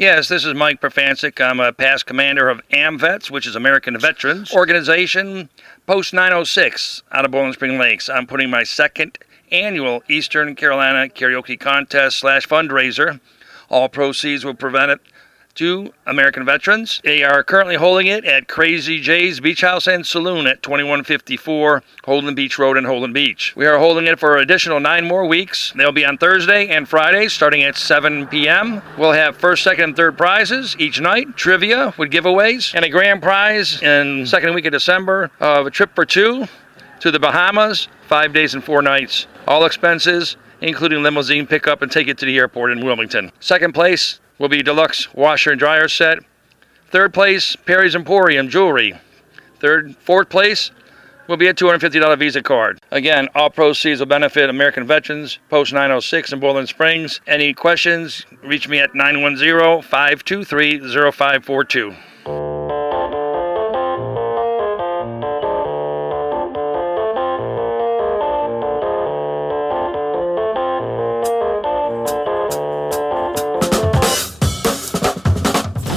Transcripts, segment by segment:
Yes, this is Mike Profancik. I'm a past commander of AMVETS, which is American Veterans Organization, Post 906 out of Bowling Spring Lakes. I'm putting my second annual Eastern Carolina Karaoke Contest / fundraiser. All proceeds will prevent it to American Veterans. They are currently holding it at Crazy J's Beach House and Saloon at 2154 Holden Beach Road in Holden Beach. We are holding it for an additional 9 more weeks. They'll be on Thursday and Friday starting at 7 p.m. We'll have first, second, and third prizes each night, trivia with giveaways, and a grand prize in second week of December of a trip for 2 to the Bahamas, 5 days and 4 nights. All expenses, including limousine pickup and take it to the airport in Wilmington. Second place will be deluxe washer and dryer set. Third place, Perry's Emporium jewelry. Fourth place will be a $250 Visa card. Again, all proceeds will benefit American Veterans, Post 906 in Bowling Springs. Any questions, reach me at 910-523-0542.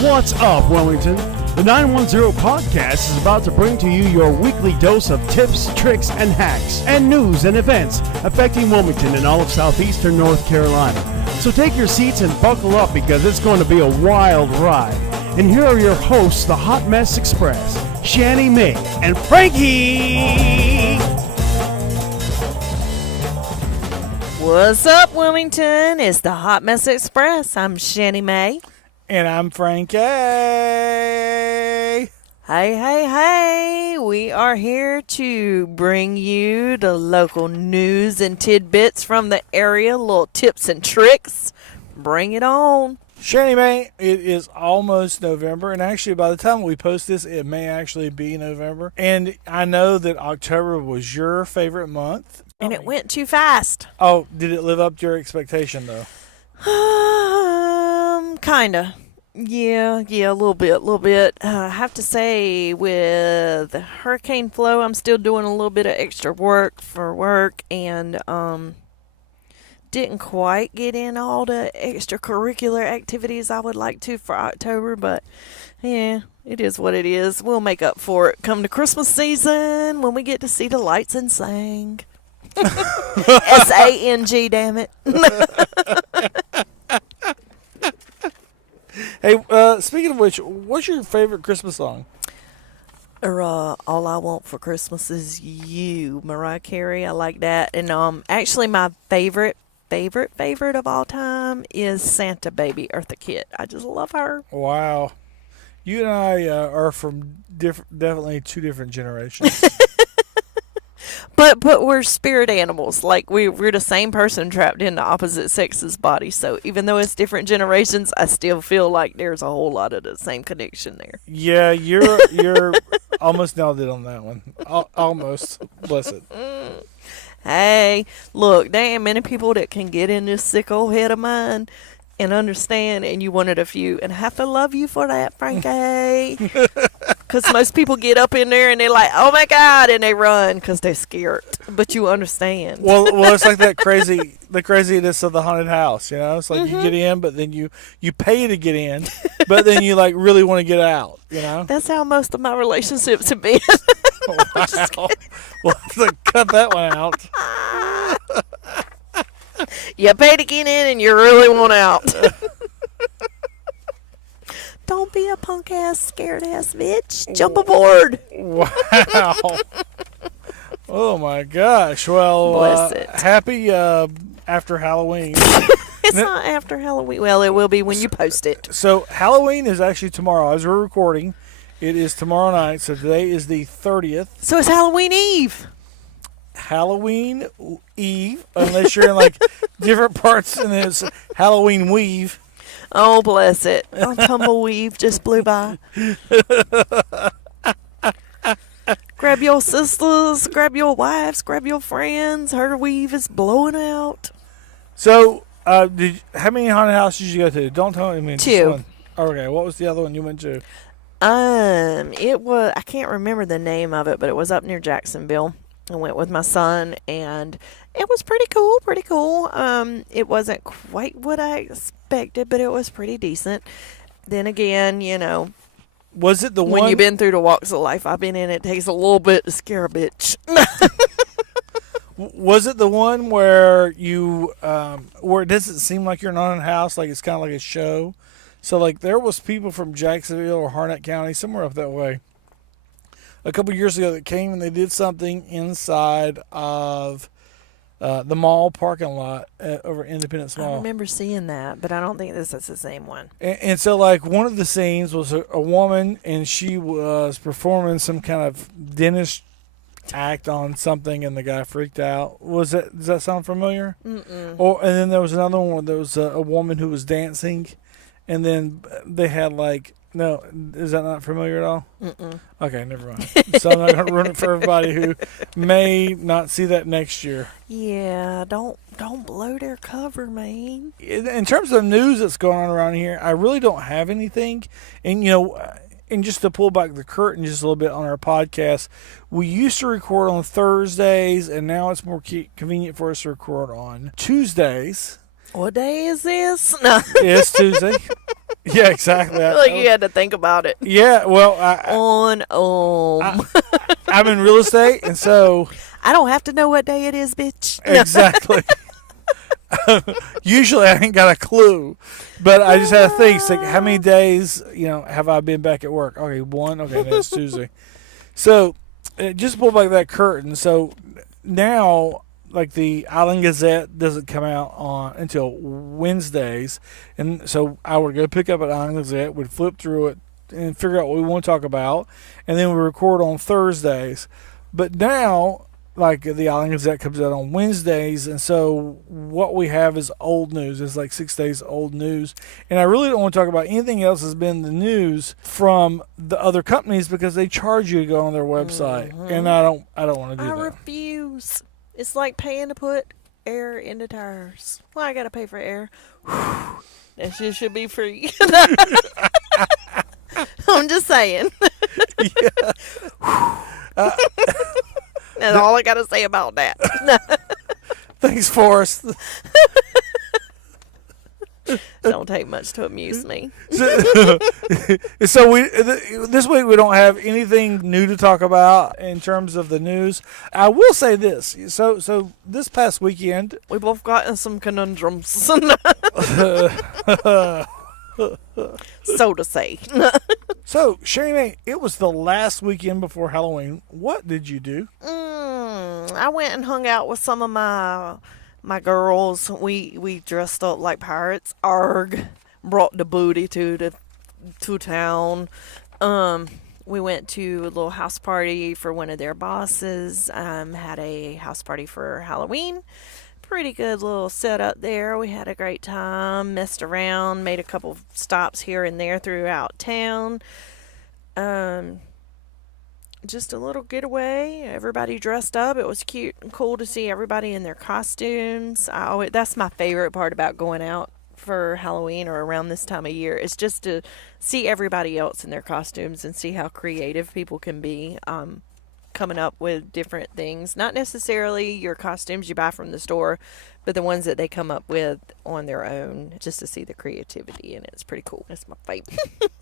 What's up, Wilmington? The 910 podcast is about to bring to you your weekly dose of tips, tricks, and hacks, and news and events affecting Wilmington and all of southeastern North Carolina. So take your seats and buckle up because it's going to be a wild ride. And here are your hosts, the Hot Mess Express, Shani May and Frankie! What's up, Wilmington? It's the Hot Mess Express. I'm Shani May. And I'm Frankie. Hey, hey, hey. We are here to bring you the local news and tidbits from the area, little tips and tricks. Bring it on. Shani May, it is almost November, and actually by the time we post this, it may actually be November. And I know that October was your favorite month. And it went too fast. Oh, did it live up to your expectation, though? Kinda. Yeah, a little bit. I have to say, with Hurricane Flo, I'm still doing a little bit of extra work for work, and didn't quite get in all the extracurricular activities I would like to for October, but yeah, it is what it is. We'll make up for it come to Christmas season when we get to see the lights and sing. S-A-N-G, damn it. Hey, speaking of which, what's your favorite Christmas song? All I Want for Christmas Is You, Mariah Carey. I like that. And actually my favorite of all time is Santa Baby, Eartha Kitt. I just love her. Wow. You and I are from definitely two different generations. But we're spirit animals. Like we're the same person trapped in the opposite sex's body. So even though it's different generations, I still feel like there's a whole lot of the same connection there. Yeah, you're almost nailed it on that one. Almost. Bless it. Hey, look, there ain't many people that can get in this sick old head of mine and understand, and you one of the few. And I have to love you for that, Frankie. Because most people get up in there and they're like, oh my God, and they run because they're scared. But you understand. Well, it's like the craziness of the haunted house, you know? It's like you get in, but then you pay to get in, but then you like really want to get out, you know? That's how most of my relationships have been. Wow. We'll have to cut that one out. You pay to get in and you really want out. Don't be a punk ass, scared ass bitch. Jump aboard. Wow. Oh my gosh. Well, Bless it. Happy after Halloween. It's not after Halloween. Well, it will be when you post it. So Halloween is actually tomorrow. As we're recording, it is tomorrow night. So today is the 30th. So it's Halloween Eve. Halloween Eve, unless you're in like different parts, and it's Halloween Weave. Oh, bless it. A tumbleweave just blew by. Grab your sisters, grab your wives, grab your friends. Her weave is blowing out. So, how many haunted houses did you go to? Don't tell me. 2. Okay, what was the other one you went to? It was, I can't remember the name of it, but it was up near Jacksonville. I went with my son, and it was pretty cool. It wasn't quite what I expected. expected, but it was pretty decent. Then again, Was it the when one? you've been through the walks of life I've been in, it takes a little bit to scare a bitch. Was it the one where where it doesn't seem like you're in a haunted house, like it's kind of like a show? So like there was people from Jacksonville or Harnett County, somewhere up that way, a couple years ago that came and they did something inside of the mall parking lot over Independence I Mall. remember seeing that, but I don't think this is the same one. And so like one of the scenes was a woman and she was performing some kind of dentist act on something and the guy freaked out. Does that sound familiar? Mm-mm. And then there was another one where there was a woman who was dancing and then they had like, no, is that not familiar at all? Mm-mm. Okay, never mind. So I'm not going to ruin it for everybody who may not see that next year. Yeah, don't blow their cover, man. In terms of the news that's going on around here, I really don't have anything. And, and just to pull back the curtain just a little bit on our podcast, we used to record on Thursdays, and now it's more convenient for us to record on Tuesdays. What day is this? No. It's Tuesday. Yeah, exactly. Like you had to think about it. Yeah, well, I'm in real estate, and so I don't have to know what day it is, bitch. exactly. Usually I ain't got a clue, but I just had to think, it's like, how many days, have I been back at work? Okay, one. Okay, that's Tuesday. So just pull back that curtain. So now, like the Island Gazette doesn't come out until Wednesdays, and so I would go pick up an Island Gazette, would flip through it, and figure out what we want to talk about, and then we record on Thursdays. But now, like the Island Gazette comes out on Wednesdays, and so what we have is old news. It's like 6 days old news, and I really don't want to talk about anything else that's been in the news from the other companies because they charge you to go on their website, and I don't want to do I that. refuse. It's like paying to put air in the tires. Well, I gotta pay for air. That shit should be free. I'm just saying. That's all I gotta say about that. Thanks, Forrest. Don't take much to amuse me. So this week we don't have anything new to talk about in terms of the news. I will say this. So this past weekend, We both got in some conundrums. So to say. so Sherry Mae, it was the last weekend before Halloween. What did you do? I went and hung out with some of my girls. We dressed up like pirates. Arg, brought the booty to town. We went to a little house party for one of their bosses. Had a house party for Halloween. Pretty good little setup there. We had a great time, messed around, made a couple stops here and there throughout town. Just a little getaway. Everybody dressed up. It was cute and cool to see everybody in their costumes. That's my favorite part about going out for Halloween or around this time of year. Is just to see everybody else in their costumes and see how creative people can be. Coming up with different things. Not necessarily your costumes you buy from the store, but the ones that they come up with on their own, just to see the creativity in it. It's pretty cool. That's my favorite.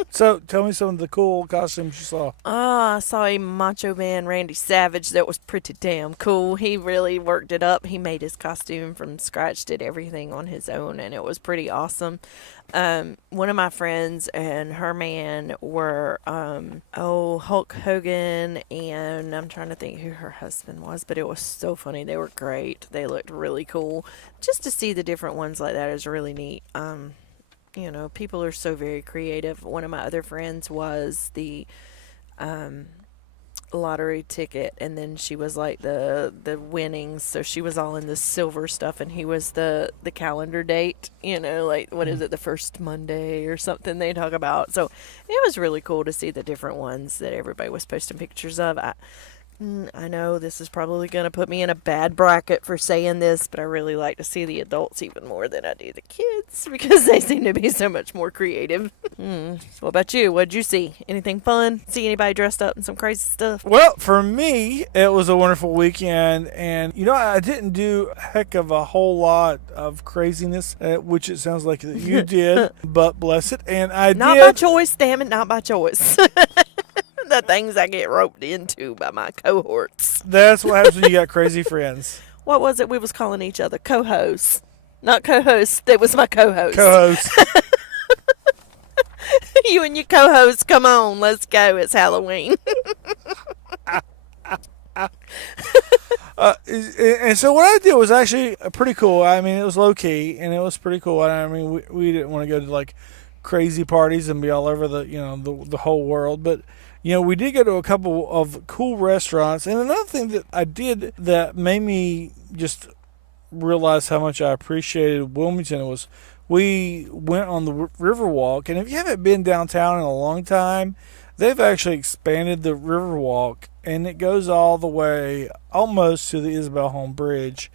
So tell me some of the cool costumes you saw. I saw a Macho Man Randy Savage that was pretty damn cool. He really worked it up. He made his costume from scratch, did everything on his own, and it was pretty awesome. One of my friends and her man were Hulk Hogan, and I'm trying to think who her husband was, but it was so funny. They were great. They looked really cool. Just to see the different ones like that is really neat. People are so very creative. One of my other friends was the lottery ticket, and then she was like the winnings, so she was all in the silver stuff, and he was the calendar date, like what is it, the first Monday or something they talk about. So it was really cool to see the different ones that everybody was posting pictures of. I know this is probably going to put me in a bad bracket for saying this, but I really like to see the adults even more than I do the kids because they seem to be so much more creative. What about you? What'd you see? Anything fun? See anybody dressed up in some crazy stuff? Well, for me, it was a wonderful weekend, and I didn't do a heck of a whole lot of craziness, which it sounds like that you did, but bless it, and I Not did. by choice, damn it, not by choice. The things I get roped into by my cohorts. That's what happens when you got crazy friends. What was it we was calling each other? Co-hosts. Not co-host. It was my co-host. Co-host. You and your co-host, come on, let's go. It's Halloween. And so what I did was actually pretty cool. I mean, it was low key, and it was pretty cool. I mean, we didn't want to go to like crazy parties and be all over the whole world, but we did go to a couple of cool restaurants. And another thing that I did that made me just realize how much I appreciated Wilmington was we went on the Riverwalk. And if you haven't been downtown in a long time, they've actually expanded the Riverwalk, and it goes all the way almost to the Isabel Home Bridge.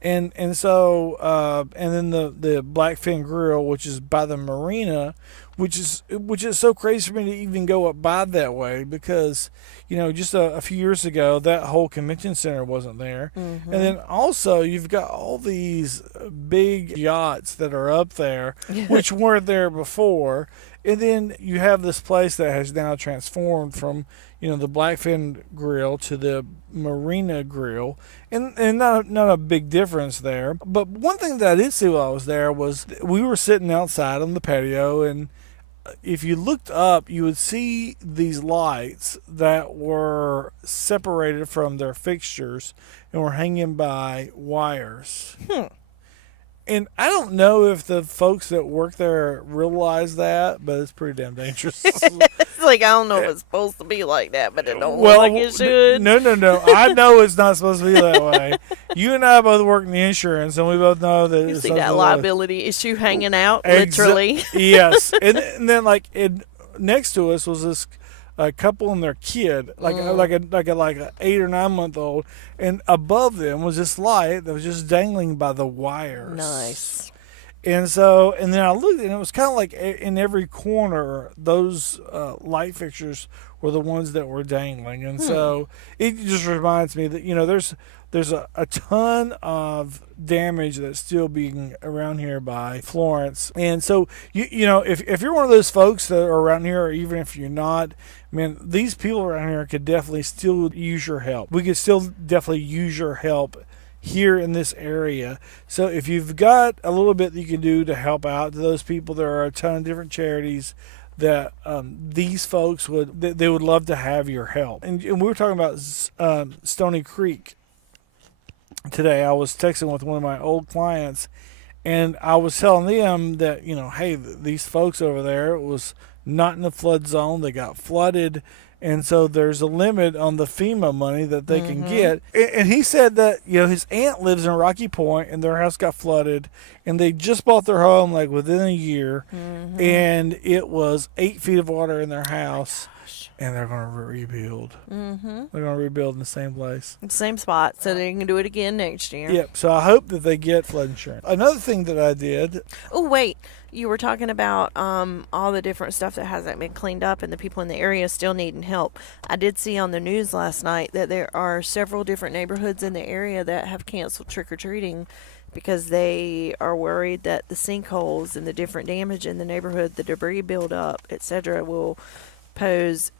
And so and then the Blackfin Grill, which is by the marina, which is so crazy for me to even go up by that way because just a few years ago that whole convention center wasn't there. And then also you've got all these big yachts that are up there which weren't there before. And then you have this place that has now transformed from the Blackfin Grill to the Marina Grill, and not a big difference there. But one thing that I did see while I was there was we were sitting outside on the patio, and if you looked up, you would see these lights that were separated from their fixtures and were hanging by wires. And I don't know if the folks that work there realize that, but it's pretty damn dangerous. It's like, I don't know if it's supposed to be like that, but it don't look like it should. No. I know it's not supposed to be that way. You and I both work in the insurance, and we both know that You it's see that liability issue hanging out, Exa- literally. Yes. And then, next to us was this couple and their kid, like a 8 or 9 month old, and above them was this light that was just dangling by the wires. Nice. And then I looked, and it was kind of like in every corner, those light fixtures were the ones that were dangling. And so it just reminds me that there's a ton of damage that's still being around here by Florence. And so if you're one of those folks that are around here, or even if you're not, man, these people around here could definitely still use your help. We could still definitely use your help here in this area. So if you've got a little bit that you can do to help out to those people, there are a ton of different charities that these folks would love to have your help. And we were talking about Stony Creek today. I was texting with one of my old clients, and I was telling them that hey, these folks over there was not in the flood zone. They got flooded. And so there's a limit on the FEMA money that they can get. And he said that, his aunt lives in Rocky Point, and their house got flooded, and they just bought their home like within a year, and it was 8 feet of water in their house. And they're going to rebuild. They're going to rebuild in the same place. Same spot, so they can do it again next year. Yep. So I hope that they get flood insurance. Another thing that I did. Oh, wait. You were talking about all the different stuff that hasn't been cleaned up and the people in the area still needing help. I did see on the news last night that there are several different neighborhoods in the area that have canceled trick-or-treating because they are worried that the sinkholes and the different damage in the neighborhood, the debris buildup, etc., will pose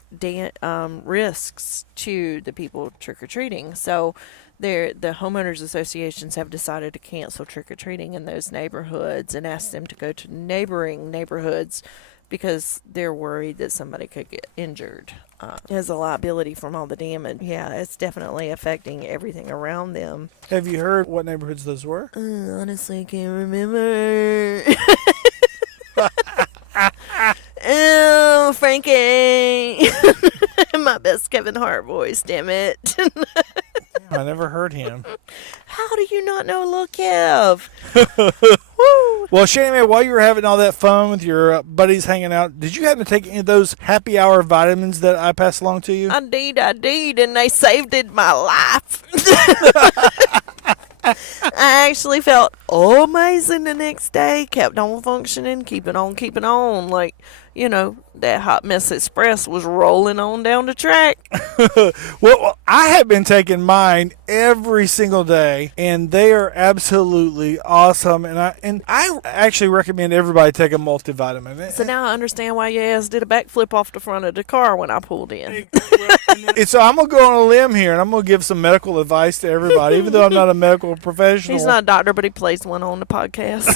risks to the people trick-or-treating. So the homeowners associations have decided to cancel trick-or-treating in those neighborhoods and ask them to go to neighboring neighborhoods because they're worried that somebody could get injured as a liability from all the damage. Yeah, it's definitely affecting everything around them. Have you heard what neighborhoods those were? Honestly, I can't remember. Oh, Frankie. My best Kevin Hart voice, damn it. I never heard him. Howdy do you not know Lil Kev? Woo. Well, Shannon, man, while you were having all that fun with your buddies hanging out, did you happen to take any of those happy hour vitamins that I passed along to you? I did, and they saved my life. I actually felt amazing the next day. Kept on functioning, keeping on. Like, that Hot Mess Express was rolling on down the track. Well, I have been taking mine every single day, and they are absolutely awesome. And I actually recommend everybody take a multivitamin. So now I understand why your ass did a backflip off the front of the car when I pulled in. And so I'm going to go on a limb here, and I'm going to give some medical advice to everybody, even though I'm not a medical professional. He's not a doctor, but he plays one on the podcast.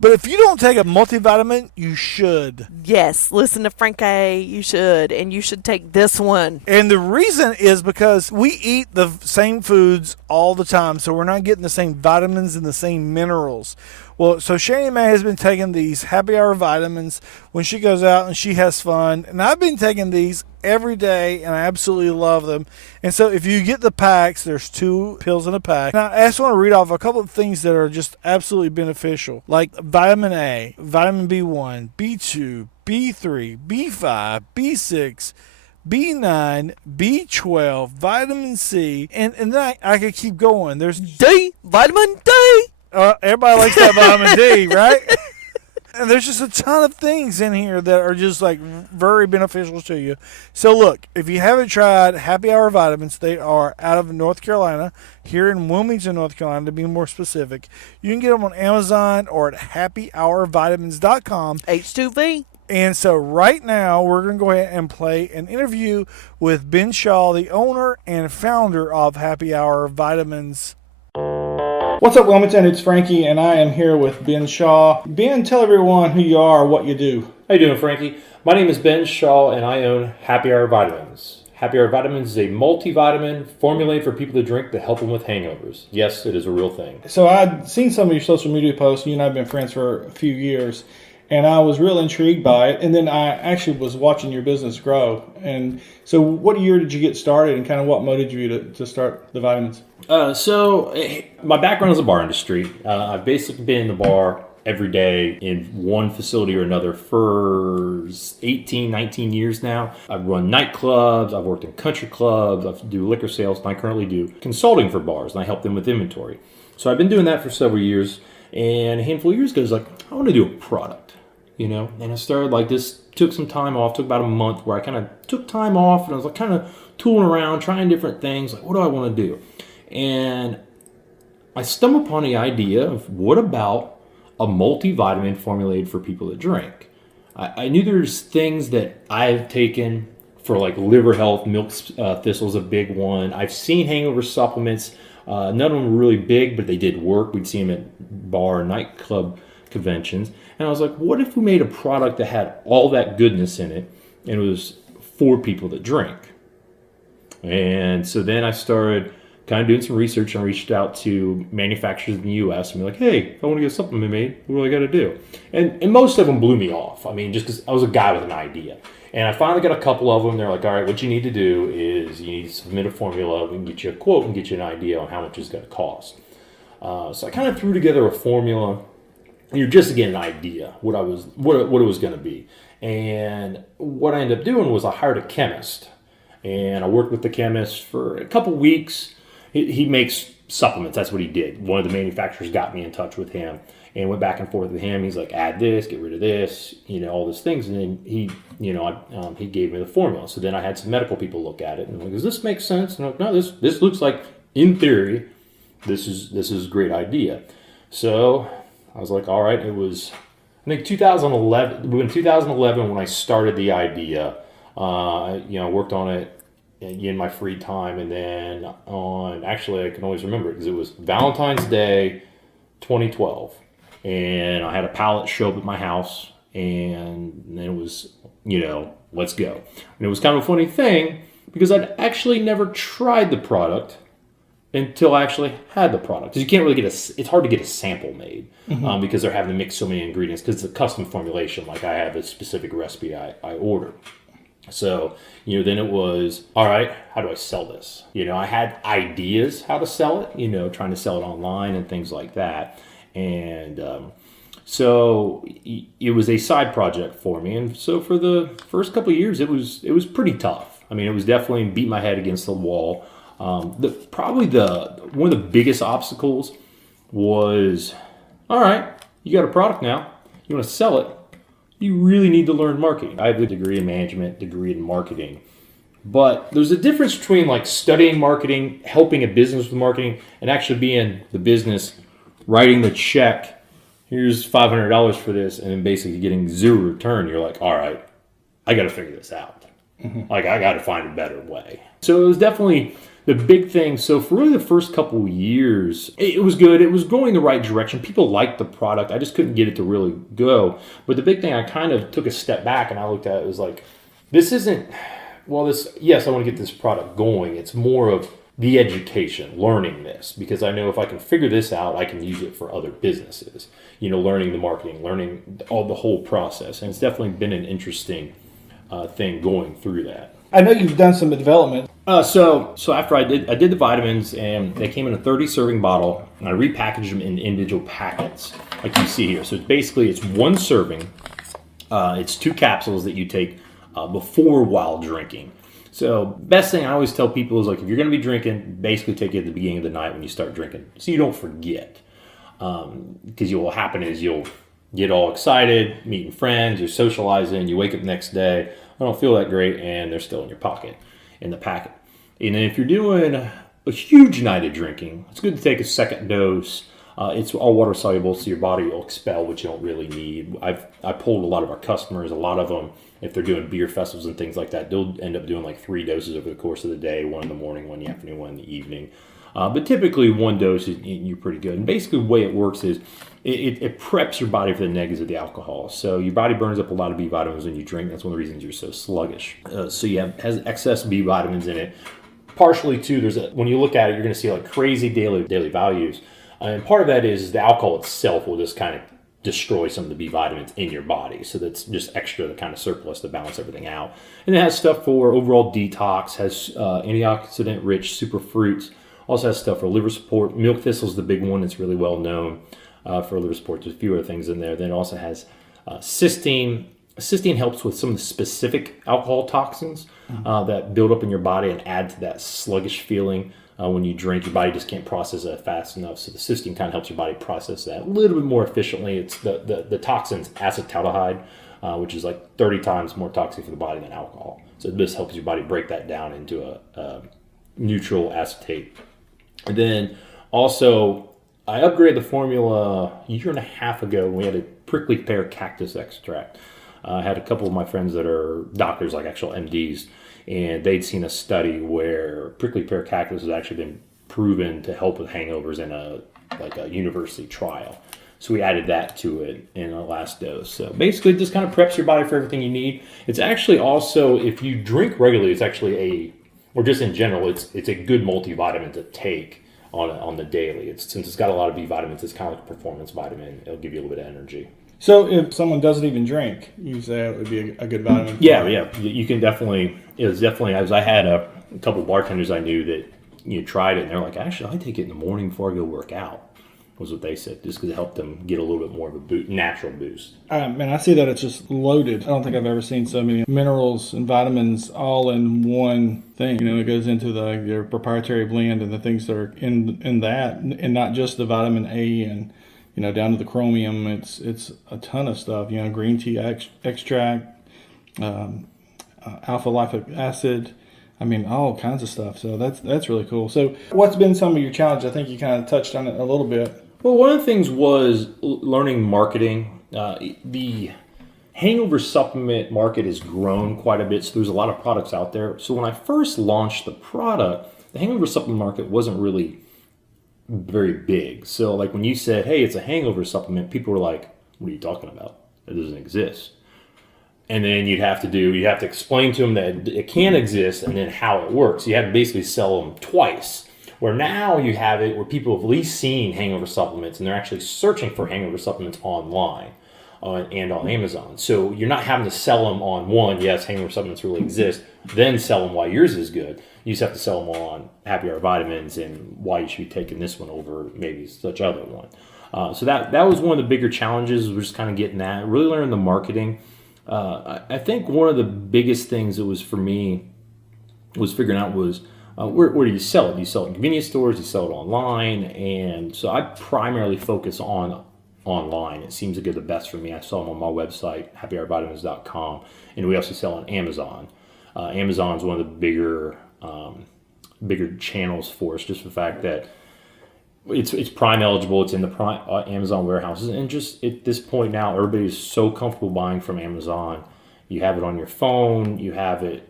But if you don't take a multivitamin, you should. Yes, listen to Frank A. You should, and you should take this one. And the reason is because we eat the same foods all the time, so we're not getting the same vitamins and the same minerals. Well, so Shani Mae has been taking these happy hour vitamins when she goes out and she has fun. And I've been taking these every day, and I absolutely love them. And so if you get the packs, there's 2 pills in a pack. Now, I just want to read off a couple of things that are just absolutely beneficial, like vitamin A, vitamin B1, B2, B3, B5, B6, B9, B12, vitamin C, and then I could keep going. There's D, vitamin D. Everybody likes that vitamin D, right? And there's just a ton of things in here that are just like very beneficial to you. So look, if you haven't tried Happy Hour Vitamins, they are out of North Carolina, here in Wilmington, North Carolina, to be more specific. You can get them on Amazon or at happyhourvitamins.com. H2V. And so right now, we're going to go ahead and play an interview with Ben Shaw, the owner and founder of Happy Hour Vitamins. What's up, Wilmington? It's Frankie, and I am here with Ben Shaw. Ben, tell everyone who you are, what you do. How you doing, Frankie? My name is Ben Shaw, and I own Happy Hour Vitamins. Happy Hour Vitamins is a multivitamin formulated for people to drink to help them with hangovers. Yes, it is a real thing. So I'd seen some of your social media posts. You and I have been friends for a few years, and I was real intrigued by it. And then I actually was watching your business grow. And so what year did you get started, and kind of what motivated you to start the vitamins? So my background is the bar industry. I've basically been in the bar every day in one facility or another for 18, 19 years now. I've run nightclubs, I've worked in country clubs, I do liquor sales, and I currently do consulting for bars, and I help them with inventory. So I've been doing that for several years, and a handful of years ago, I was like, I want to do a product, and I started like this, took some time off, took about a month where I kind of took time off, and I was like kind of tooling around, trying different things, like what do I want to do? And I stumbled upon the idea of what about a multivitamin formulated for people to drink. I knew there's things that I've taken for like liver health. Milk thistle's a big one. I've seen hangover supplements. None of them were really big, but they did work. We'd see them at bar and nightclub conventions. And I was like, what if we made a product that had all that goodness in it and it was for people to drink? And so then I started kind of doing some research, and I reached out to manufacturers in the U.S. and be like, hey, if I want to get a supplement made, what do I got to do? And most of them blew me off. I mean, just because I was a guy with an idea. And I finally got a couple of them. They're like, all right, what you need to do is you need to submit a formula. We can get you a quote and get you an idea on how much it's going to cost. So I kind of threw together a formula. And you're just to get an idea what it was going to be. And what I ended up doing was I hired a chemist. And I worked with the chemist for a couple weeks. He makes supplements. That's what he did. One of the manufacturers got me in touch with him and went back and forth with him. He's like, add this, get rid of this, all these things. And then he gave me the formula. So then I had some medical people look at it and like, does this make sense? And I'm like, no, this looks like, in theory, this is a great idea. So I was like, all right. It was, I think 2011. In 2011, when I started the idea, I worked on it in my free time, and then actually I can always remember it because it was Valentine's Day 2012, and I had a pallet show up at my house, and then it was, let's go. And it was kind of a funny thing because I'd actually never tried the product until I actually had the product. Because you can't really it's hard to get a sample made because they're having to mix so many ingredients because it's a custom formulation. Like I have a specific recipe I ordered. So, then it was, all right, how do I sell this? I had ideas how to sell it, trying to sell it online and things like that. And so it was a side project for me. And so for the first couple of years, it was pretty tough. I mean, it was definitely beat my head against the wall. Probably one of the biggest obstacles was, all right, you got a product now, you want to sell it. You really need to learn marketing. I have a degree in management, degree in marketing. But there's a difference between like studying marketing, helping a business with marketing, and actually being the business, writing the check, here's $500 for this, and then basically getting zero return. You're like, all right, I got to figure this out. Like, I got to find a better way. So it was definitely the big thing. So for really the first couple of years, it was good. It was going the right direction. People liked the product. I just couldn't get it to really go. But the big thing, I kind of took a step back and I looked at it, was like, this isn't, yes, I want to get this product going. It's more of the education, learning this, because I know if I can figure this out, I can use it for other businesses, learning the marketing, learning all the whole process. And it's definitely been an interesting thing going through that. I know you've done some development. So after I did the vitamins, and they came in a 30 serving bottle, and I repackaged them in individual packets, like you see here. So it's one serving. It's 2 capsules that you take before while drinking. So best thing I always tell people is, like, if you're going to be drinking, basically take it at the beginning of the night when you start drinking, so you don't forget. Because what will happen is you'll get all excited, meeting friends, you're socializing, you wake up the next day, I don't feel that great, and they're still in your pocket, in the packet. And then if you're doing a huge night of drinking, it's good to take a second dose. It's all water soluble, so your body will expel what you don't really need. I pulled a lot of our customers, a lot of them, if they're doing beer festivals and things like that, they'll end up doing like 3 doses over the course of the day, 1 in the morning, 1 in the afternoon, 1 in the evening. But typically 1 dose, you're pretty good. And basically the way it works is it preps your body for the negatives of the alcohol. So your body burns up a lot of B vitamins when you drink. That's one of the reasons you're so sluggish. So has excess B vitamins in it. Partially too, when you look at it, you're going to see like crazy daily values. And part of that is the alcohol itself will just kind of destroy some of the B vitamins in your body. So that's just extra, the kind of surplus to balance everything out. And it has stuff for overall detox, has antioxidant rich super fruits. Also has stuff for liver support. Milk thistle is the big one that's really well known for liver support. There's a few other things in there. Then it also has cysteine. Cysteine helps with some of the specific alcohol toxins that build up in your body and add to that sluggish feeling. When you drink, your body just can't process it fast enough. So the cysteine kind of helps your body process that a little bit more efficiently. It's the toxin's acetaldehyde, which is like 30 times more toxic for the body than alcohol. So this helps your body break that down into a neutral acetate. And then also, I upgraded the formula a year and a half ago when we had a prickly pear cactus extract. I had a couple of my friends that are doctors, like actual MDs, and they'd seen a study where prickly pear cactus has actually been proven to help with hangovers in a university trial. So we added that to it in our last dose. So basically it just kind of preps your body for everything you need. It's actually also, if you drink regularly, it's actually or just in general, it's a good multivitamin to take on the daily. Since it's got a lot of B vitamins, it's kind of like a performance vitamin. It'll give you a little bit of energy. So if someone doesn't even drink, you say it would be a good vitamin? Yeah. You can definitely, as I had a couple of bartenders I knew that tried it, and they're like, actually, I take it in the morning before I go work out, was what they said, just because it helped them get a little bit more of a natural boost. Man, I see that it's just loaded. I don't think I've ever seen so many minerals and vitamins all in one thing. It goes into your proprietary blend and the things that are in that, and not just the vitamin A and down to the chromium. It's a ton of stuff. Green tea extract, alpha lipoic acid. All kinds of stuff. So that's really cool. So what's been some of your challenges? I think you kind of touched on it a little bit. Well, one of the things was learning marketing. The hangover supplement market has grown quite a bit, so there's a lot of products out there. So when I first launched the product, the hangover supplement market wasn't really very big. So like when you said, hey, it's a hangover supplement, people were like, what are you talking about? It doesn't exist. And then you'd have to explain to them that it can exist and then how it works. You have to basically sell them twice. Where now you have it where people have at least seen hangover supplements and they're actually searching for hangover supplements online. and on Amazon. So you're not having to sell them on one, Hangover supplements really exist, then sell them why yours is good. You just have to sell them on Happy Hour Vitamins and why you should be taking this one over maybe such other one. So that was one of the bigger challenges, was just kind of getting that, really learning the marketing. I think one of the biggest things that was for me was figuring out was where do you sell it? Do you sell it in convenience stores? Do you sell it online? And so I primarily focus on online. It seems to get the best for me. I sell them on my website, happyhourvitamins.com, and we also sell on Amazon. Amazon's one of the bigger channels for us, just the fact that it's Prime eligible. It's in the Prime, Amazon warehouses, and just at this point now, everybody's so comfortable buying from Amazon. You have it on your phone. You have it.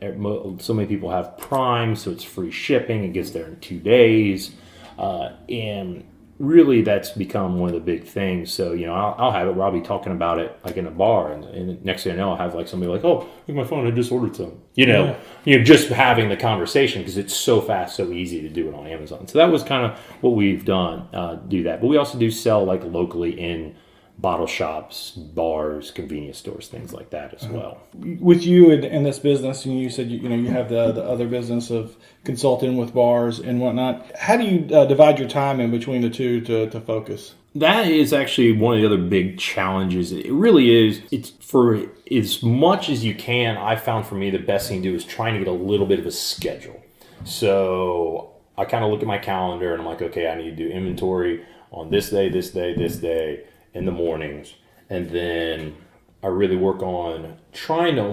So many people have Prime, so it's free shipping. It gets there in 2 days, and really that's become one of the big things. So I'll have it where I'll be talking about it like in a bar, and next thing I know, I'll have like somebody like, "Oh, look at my phone. I just ordered some." Just having the conversation because it's so fast, so easy to do it on Amazon. So that was kind of what we've done. Do that, but we also do sell like locally in bottle shops, bars, convenience stores, things like that as well. With you in this business, and you said you have the other business of consulting with bars and whatnot. How do you divide your time in between the two to focus? That is actually one of the other big challenges. It really is. It's for as much as you can. I found for me the best thing to do is trying to get a little bit of a schedule. So I kind of look at my calendar and I'm like, okay, I need to do inventory on this day, this day, this day, in the mornings, and then I really work on trying to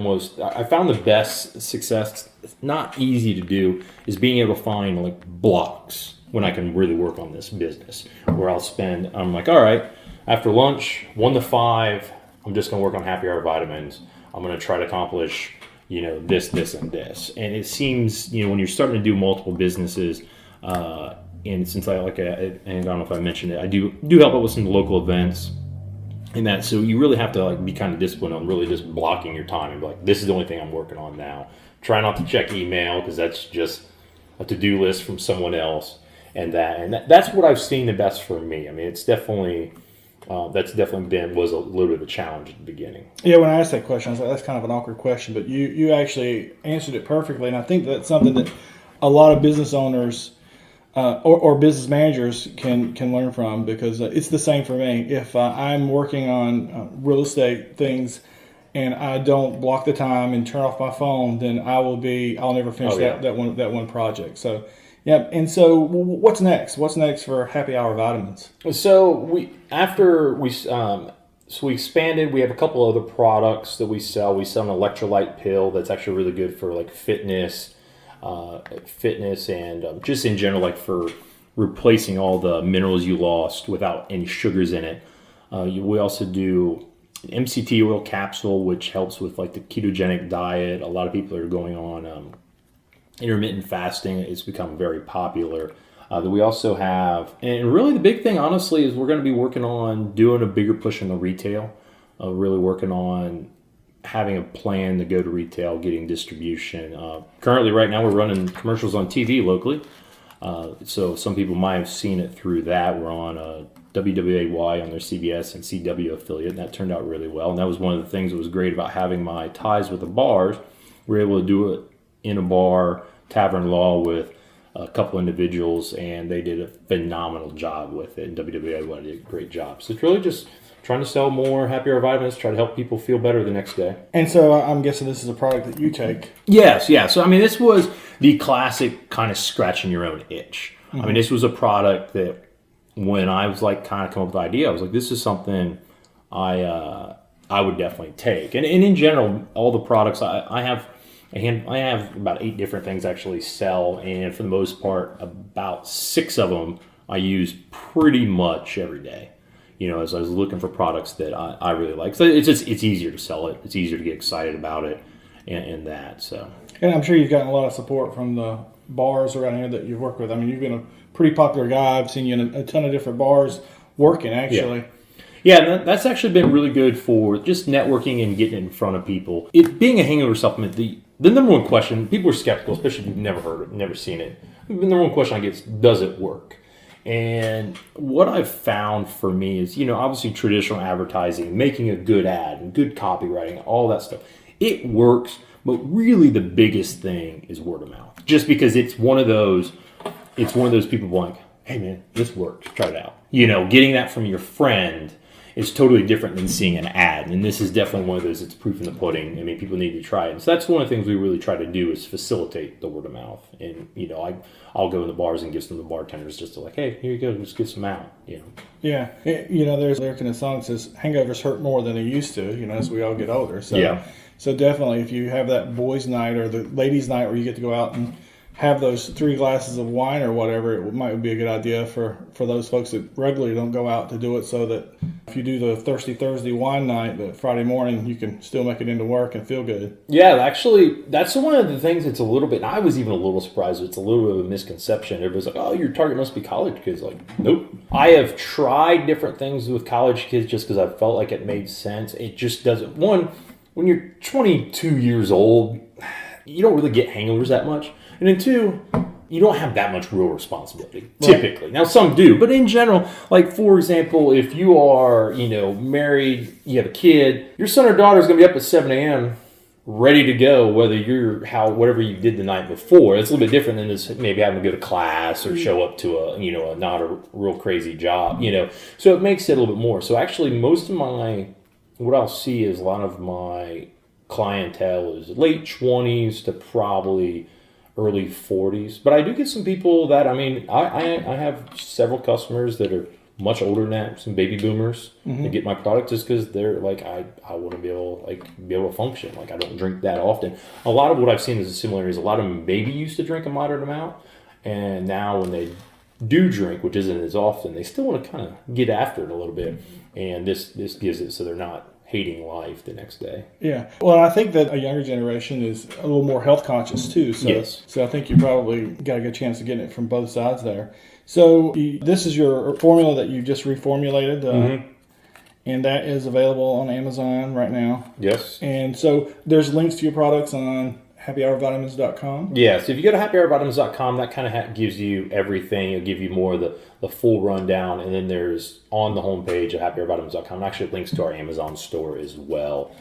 I found the best success, it's not easy to do, is being able to find like blocks when I can really work on this business, where I'm like, all right, after lunch, 1 to 5, I'm just going to work on Happy Hour Vitamins. I'm going to try to accomplish, this, this, and this. And it seems, when you're starting to do multiple businesses, and since and I don't know if I mentioned it, I do help out with some local events and that. So you really have to like be kind of disciplined on really just blocking your time and be like, this is the only thing I'm working on now. Try not to check email because that's just a to-do list from someone else, and that's what I've seen the best for me. I mean, it's definitely was a little bit of a challenge at the beginning. Yeah, when I asked that question, I was like, that's kind of an awkward question, but you actually answered it perfectly, and I think that's something that a lot of business owners or business managers can learn from, because it's the same for me. If I'm working on real estate things and I don't block the time and turn off my phone, then I'll never finish that one project. So yeah. And so what's next? What's next for Happy Hour Vitamins? So we expanded. We have a couple other products that we sell. We sell an electrolyte pill that's actually really good for like fitness and just in general, like for replacing all the minerals you lost without any sugars in it. We also do an MCT oil capsule, which helps with like the ketogenic diet. A lot of people are going on intermittent fasting. It's become very popular. That we also have, and really the big thing, honestly, is we're going to be working on doing a bigger push in the retail. Really working on having a plan to go to retail, getting distribution. Currently, right now, we're running commercials on TV locally. So some people might have seen it through that. We're on WWAY on their CBS and CW affiliate, and that turned out really well. And that was one of the things that was great about having my ties with the bars. We were able to do it in a bar, Tavern Law, with a couple individuals, and they did a phenomenal job with it. And WWAY did a great job. So it's really just trying to sell more Happy Hour Vitamins, try to help people feel better the next day. And so I'm guessing this is a product that you take. Yes, yeah. So, I mean, this was the classic kind of scratching your own itch. Mm-hmm. I mean, this was a product that when I was like kind of come up with the idea, I was like, this is something I would definitely take. And in general, all the products I have about 8 different things I actually sell, and for the most part, about 6 of them I use pretty much every day. As I was looking for products that I really like. So it's easier to sell it. It's easier to get excited about it and that. So. And I'm sure you've gotten a lot of support from the bars around here that you've worked with. I mean, you've been a pretty popular guy. I've seen you in a ton of different bars working, actually. Yeah, that's actually been really good for just networking and getting in front of people. It being a hangover supplement, the number one question, people are skeptical, especially if you've never heard it, never seen it. The number one question I get is, does it work? And what I've found for me is, obviously traditional advertising, making a good ad and good copywriting, all that stuff. It works, but really the biggest thing is word of mouth. Just because it's one of those people like, hey man, this worked, try it out. Getting that from your friend is totally different than seeing an ad. And this is definitely one of those, it's proof in the pudding. I mean, people need to try it. And so that's one of the things we really try to do is facilitate the word of mouth. And, I'll go in the bars and give some of the bartenders just to like, hey, here you go, just get some out, Yeah. There's a lyric in the song that says, hangovers hurt more than they used to, as we all get older. So, yeah. So definitely if you have that boys' night or the ladies' night where you get to go out and have those 3 glasses of wine or whatever, it might be a good idea for those folks that regularly don't go out to do it, so that if you do the Thirsty Thursday wine night, that Friday morning you can still make it into work and feel good. Yeah, actually, that's one of the things that's a little bit, and I was even a little surprised, it's a little bit of a misconception. Everybody's like, oh, your target must be college kids. Like, nope. I have tried different things with college kids just because I felt like it made sense. It just doesn't. One, when you're 22 years old, you don't really get hangovers that much. And then 2, you don't have that much real responsibility, typically. Now, some do, but in general, like, for example, if you are, married, you have a kid, your son or daughter is going to be up at 7 a.m. ready to go, whatever you did the night before. It's a little bit different than this, maybe having to go to class or show up to a not a real crazy job, So it makes it a little bit more. So actually, what I'll see is a lot of my clientele is late 20s to probably early 40s. But I do get some people that, I have several customers that are much older than that, some baby boomers that get my product just because they're like, I want to be able to function. Like, I don't drink that often. A lot of what I've seen is a similar is a lot of them maybe used to drink a moderate amount, and now when they do drink, which isn't as often, they still want to kind of get after it a little bit. And this gives it so they're not hating life the next day. Yeah. Well, I think that a younger generation is a little more health conscious too. So, yes. So I think you probably got a good chance of getting it from both sides there. So this is your formula that you just reformulated. And that is available on Amazon right now. Yes. And so there's links to your products on happyhourvitamins.com. Yeah, so if you go to happyhourvitamins.com, that kind of gives you everything. It'll give you more of the full rundown. And then there's on the homepage at happyhourvitamins.com, actually links to our Amazon store as well.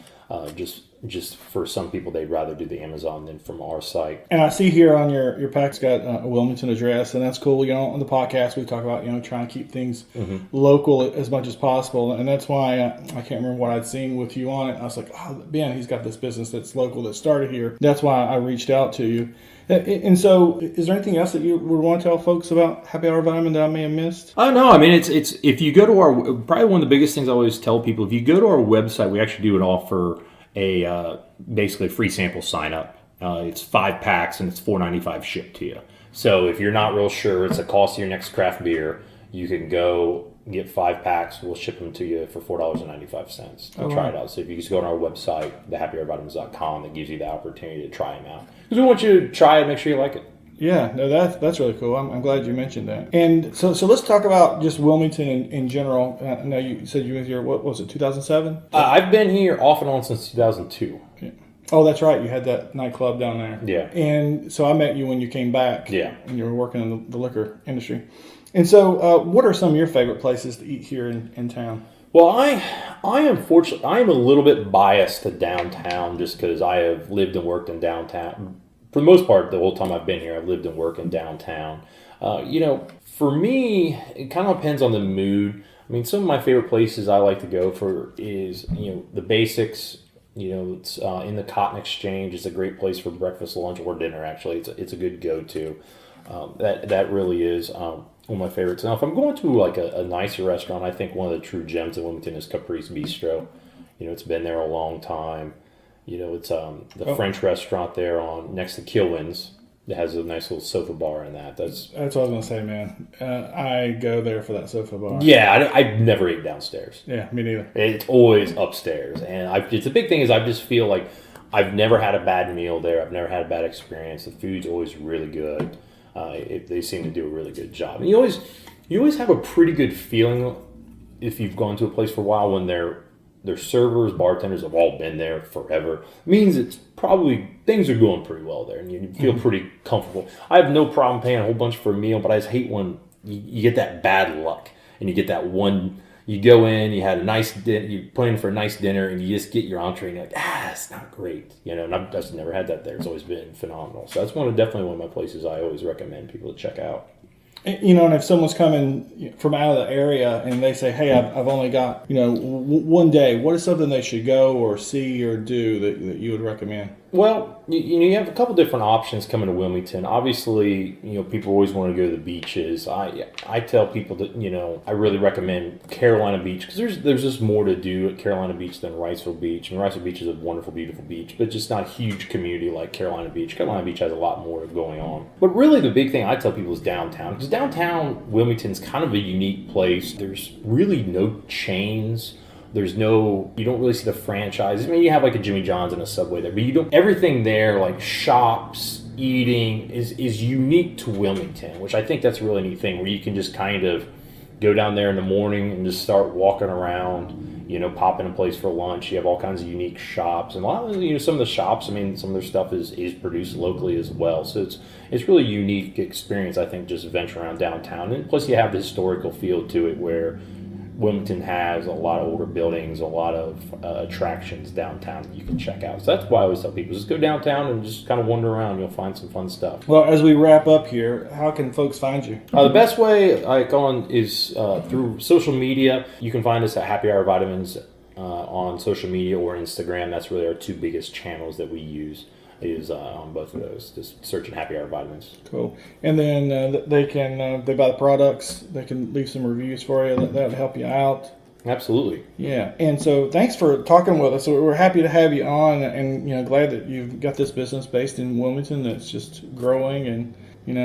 Just for some people, they'd rather do the Amazon than from our site. And I see here on your pack's got a Wilmington address, and that's cool. On the podcast, we talk about, trying to keep things local as much as possible. And that's why I can't remember what I'd seen with you on it. I was like, oh, Ben, he's got this business that's local that started here. That's why I reached out to you. And so, is there anything else that you would want to tell folks about Happy Hour Vitamin that I may have missed? Oh, no. It's if you go to our, probably one of the biggest things I always tell people, if you go to our website, we actually do offer basically a free sample sign up. It's 5 packs and it's $4.95 shipped to you. So if you're not real sure it's the cost of your next craft beer, you can go get 5 packs. We'll ship them to you for $4.95 to try it out. So if you just go on our website, thehappyhourvitamins.com, that gives you the opportunity to try them out. Because we want you to try it, make sure you like it. Yeah, no, that's really cool. I'm glad you mentioned that. And so let's talk about just Wilmington in general. Now you said you were here, what was it, 2007? I've been here off and on since 2002. Yeah. Oh, that's right. You had that nightclub down there. Yeah. And so I met you when you came back. Yeah. And you were working in the liquor industry. And so what are some of your favorite places to eat here in town? Well, I am a little bit biased to downtown just because I have lived and worked in downtown. For the most part, the whole time I've been here, I've lived and worked in downtown. For me, it kind of depends on the mood. Some of my favorite places I like to go for is, the basics. It's in the Cotton Exchange. It's a great place for breakfast, lunch, or dinner, actually. It's a good go-to. That really is one of my favorites. Now, if I'm going to like a nicer restaurant, I think one of the true gems in Wilmington is Caprice Bistro. It's been there a long time. It's the French restaurant there next to Kilwins. It has a nice little sofa bar in that. That's what I was going to say, man. I go there for that sofa bar. Yeah, I never eat downstairs. Yeah, me neither. It's always upstairs. And it's a big thing is I just feel like I've never had a bad meal there. I've never had a bad experience. The food's always really good. They seem to do a really good job. And you always have a pretty good feeling if you've gone to a place for a while when their servers, bartenders have all been there forever. It means it's probably things are going pretty well there, and you feel pretty comfortable. I have no problem paying a whole bunch for a meal, but I just hate when you get that bad luck, and you get that one. You go in, you had a nice dinner, you plan for a nice dinner, and you just get your entree, and you're like, it's not great, And I've just never had that there. It's always been phenomenal. So that's definitely one of my places I always recommend people to check out. And if someone's coming from out of the area and they say, hey, I've only got, one day, what is something they should go or see or do that you would recommend? Well, you have a couple different options coming to Wilmington. Obviously, people always want to go to the beaches. I tell people that, I really recommend Carolina Beach because there's just more to do at Carolina Beach than Riceville Beach. And Riceville Beach is a wonderful, beautiful beach, but just not a huge community like Carolina Beach. Carolina Beach has a lot more going on. But really the big thing I tell people is downtown, because downtown Wilmington's kind of a unique place. There's really no chains. You don't really see the franchises. I mean, you have like a Jimmy John's and a Subway there, but everything there, like shops, eating, is unique to Wilmington, which I think that's a really neat thing where you can just kind of go down there in the morning and just start walking around, pop in a place for lunch. You have all kinds of unique shops, and a lot of, some of the shops, some of their stuff is produced locally as well. So it's really a unique experience, I think, just venture around downtown. And plus you have the historical feel to it where Wilmington has a lot of older buildings, a lot of attractions downtown that you can check out. So that's why I always tell people, just go downtown and just kind of wander around. You'll find some fun stuff. Well, as we wrap up here, how can folks find you? The best way is through social media. You can find us at Happy Hour Vitamins on social media or Instagram. That's really our two biggest channels that we use. Is on both of those. Just searching Happy Hour Vitamins. Cool. And then they buy the products. They can leave some reviews for you. That would help you out. Absolutely. Yeah. And so thanks for talking with us. So we're happy to have you on, and glad that you've got this business based in Wilmington that's just growing, and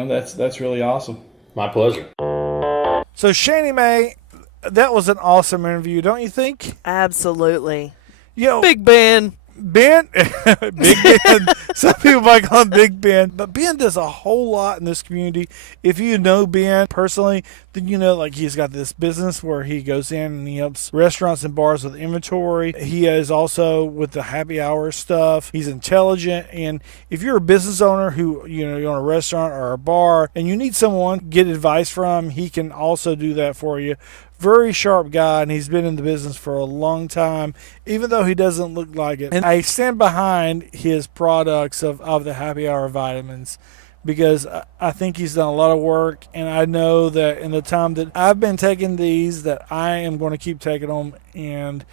that's really awesome. My pleasure. So Shani Mae, that was an awesome interview, don't you think? Absolutely. Big Ben. Ben, Big Ben. Some people might call him Big Ben, but Ben does a whole lot in this community. If you know Ben personally, then he's got this business where he goes in and he helps restaurants and bars with inventory. He is also with the happy hour stuff. He's intelligent, and if you're a business owner who you own a restaurant or a bar and you need someone to get advice from, he can also do that for you. Very sharp guy, and he's been in the business for a long time, even though he doesn't look like it. And I stand behind his products of the Happy Hour Vitamins because I think he's done a lot of work, and I know that in the time that I've been taking these that I am going to keep taking them. And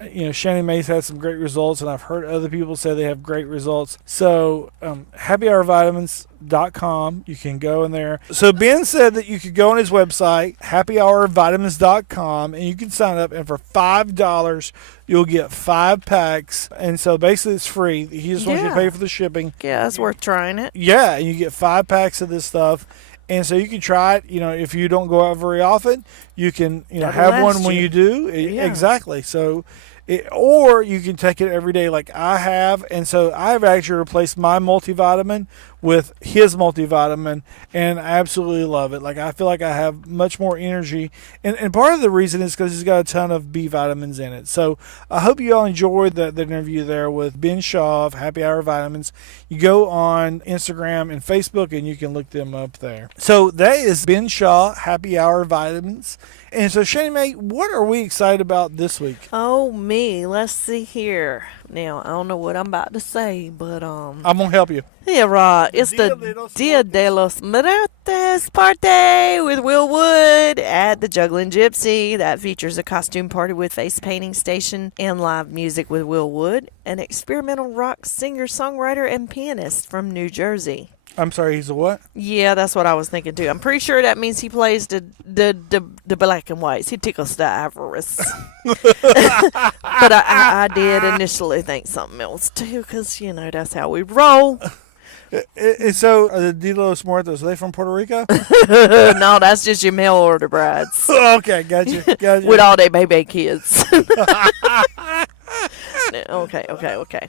Shani Mae's had some great results, and I've heard other people say they have great results. So happyhourvitamins.com, you can go in there. So Ben said that you could go on his website, happyhourvitamins.com, and you can sign up, and for $5 you'll get 5 packs. And so basically it's free. He just wants you to pay for the shipping. Yeah, it's worth trying it. Yeah, and you get 5 packs of this stuff. And so you can try it, if you don't go out very often, you can have one when you do. Yeah. Exactly. So, or you can take it every day like I have. And so I've actually replaced my multivitamin with his multivitamin, and I absolutely love it. Like, I feel like I have much more energy. And part of the reason is because he's got a ton of B vitamins in it. So I hope you all enjoyed the interview there with Ben Shaw of Happy Hour Vitamins. You go on Instagram and Facebook, and you can look them up there. So that is Ben Shaw, Happy Hour Vitamins. And so, Shani Mae, what are we excited about this week? Oh, me. Let's see here. Now, I don't know what I'm about to say, but I'm going to help you. Yeah, right. It's the Dia de los Muertos party with Will Wood at the Juggling Gypsy. That features a costume party with face painting station and live music with Will Wood, an experimental rock singer, songwriter, and pianist from New Jersey. I'm sorry, he's a what? Yeah, that's what I was thinking too. I'm pretty sure that means he plays the black and whites. He tickles the avarice. But I did initially think something else too, because that's how we roll. So, the Dia de los Muertos, are they from Puerto Rico? No, that's just your mail order brides. Okay, gotcha. With all their baby kids. No, Okay.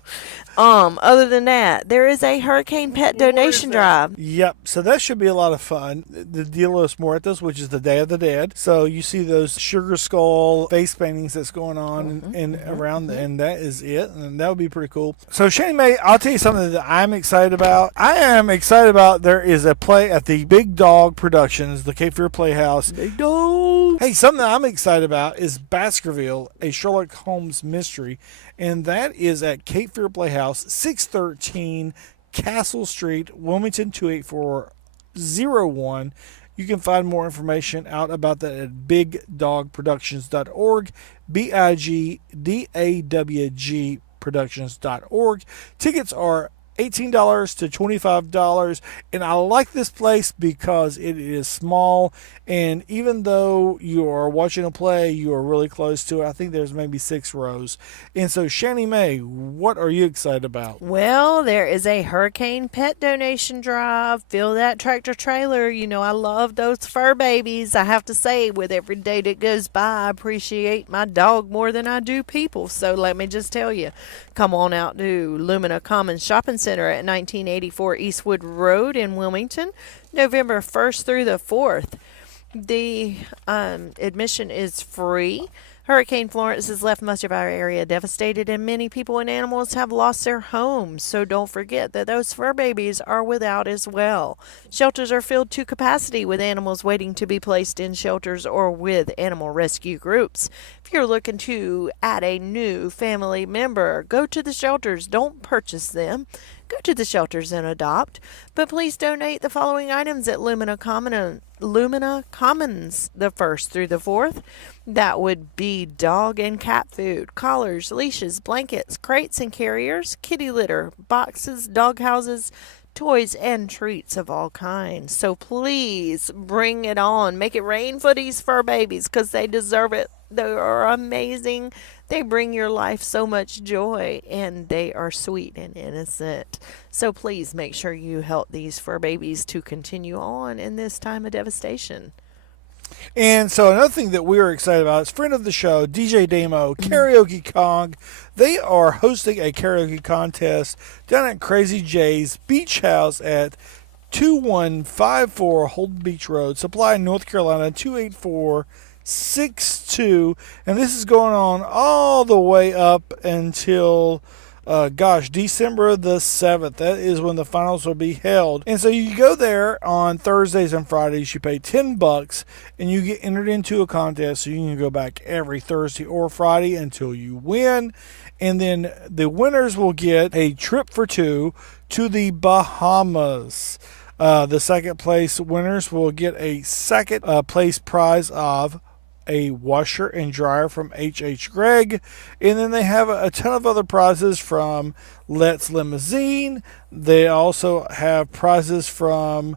Other than that, there is a hurricane pet donation drive. Yep. So that should be a lot of fun. The Dia de los Muertos, which is the Day of the Dead. So you see those sugar skull face paintings that's going on and around, and that is it. And that would be pretty cool. So Shane May, I'll tell you something that I'm excited about. I am excited about there is a play at the Big Dog Productions, the Cape Fear Playhouse. Big dog. Hey, something I'm excited about is Baskerville, a Sherlock Holmes mystery, and that is at Cape Fear Playhouse, 613 Castle Street, Wilmington 28401. You can find more information out about that at bigdogproductions.org, BIGDAWG productions.org. Tickets are $18 to $25, and I like this place because it is small, and even though you are watching a play, you are really close to it. I think there's maybe 6 rows. And so, Shani May, what are you excited about? Well, there is a hurricane pet donation drive. Fill that tractor trailer. You know, I love those fur babies. I have to say, with every day that goes by, I appreciate my dog more than I do people. So let me just tell you, come on out to Lumina Commons Shopping Center at 1984 Eastwood Road in Wilmington, November 1st through the 4th. The admission is free. Hurricane Florence has left much of our area devastated, and many people and animals have lost their homes. So don't forget that those fur babies are without as well. Shelters are filled to capacity with animals waiting to be placed in shelters or with animal rescue groups. If you're looking to add a new family member, go to the shelters. Don't purchase them. Go to the shelters and adopt. But please donate the following items at Lumina Commons the 1st through the 4th. That would be dog and cat food, collars, leashes, blankets, crates and carriers, kitty litter, boxes, dog houses, toys, and treats of all kinds. So please bring it on. Make it rain for these fur babies because they deserve it. They are amazing. They bring your life so much joy, and they are sweet and innocent. So please make sure you help these fur babies to continue on in this time of devastation. And so another thing that we are excited about is friend of the show, DJ Damo, Karaoke Kong. They are hosting a karaoke contest down at Crazy J's Beach House at 2154 Holden Beach Road, Supply, North Carolina, 28462. And this is going on all the way up until December the 7th. That is when the finals will be held. And so you go there on Thursdays and Fridays. You pay $10 and you get entered into a contest, so you can go back every Thursday or Friday until you win. And then the winners will get a trip for 2 to the Bahamas. The second place winners will get a second place prize of a washer and dryer from H.H. Gregg. And then they have a ton of other prizes from Let's Limousine. They also have prizes from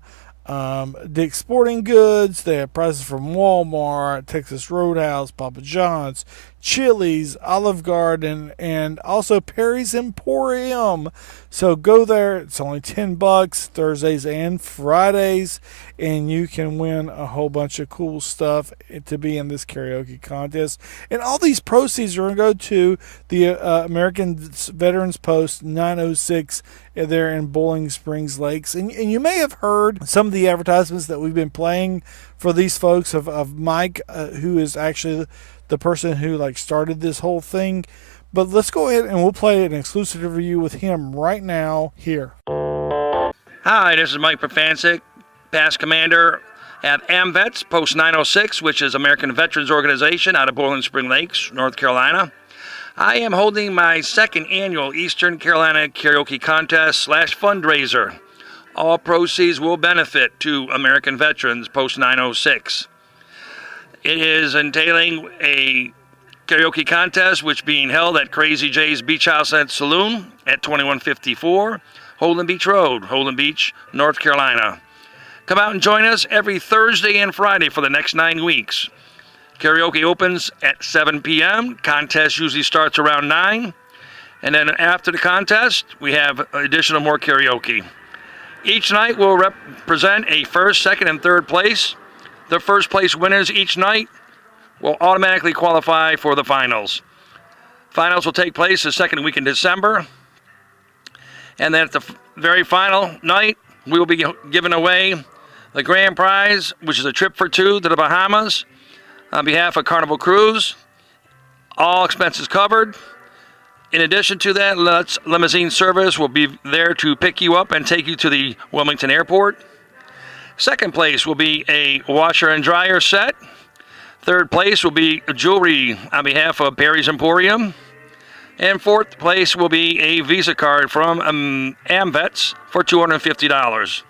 Dick's Sporting Goods. They have prizes from Walmart, Texas Roadhouse, Papa John's, Chili's, Olive Garden, and also Perry's Emporium. So go there. It's only $10 Thursdays and Fridays, and you can win a whole bunch of cool stuff to be in this karaoke contest. And all these proceeds are going to go to the American Veterans Post 906 there in Bowling Springs Lakes. And you may have heard some of the advertisements that we've been playing for these folks of Mike, who is actually the person who started this whole thing. But let's go ahead and we'll play an exclusive interview with him right now here. Hi, this is Mike Profancik, past commander at AMVETS, Post 906, which is American Veterans Organization out of Bowling Spring Lakes, North Carolina. I am holding my second annual Eastern Carolina Karaoke Contest / fundraiser. All proceeds will benefit to American Veterans, Post 906. It is entailing a karaoke contest which being held at Crazy J's Beach House and Saloon at 2154 Holden Beach Road, Holden Beach, North Carolina. Come out and join us every Thursday and Friday for the next 9 weeks. Karaoke opens at 7 p.m. Contest usually starts around 9. And then after the contest, we have additional more karaoke. Each night will represent a first, second, and third place. The first place winners each night will automatically qualify for the finals. Finals will take place the second week in December. And then at the very final night, we will be giving away the grand prize, which is a trip for two to the Bahamas on behalf of Carnival Cruise. All expenses covered. In addition to that, limousine service will be there to pick you up and take you to the Wilmington Airport. Second place will be a washer and dryer set. Third place will be jewelry on behalf of Barry's Emporium. And fourth place will be a Visa card from AmVets for $250.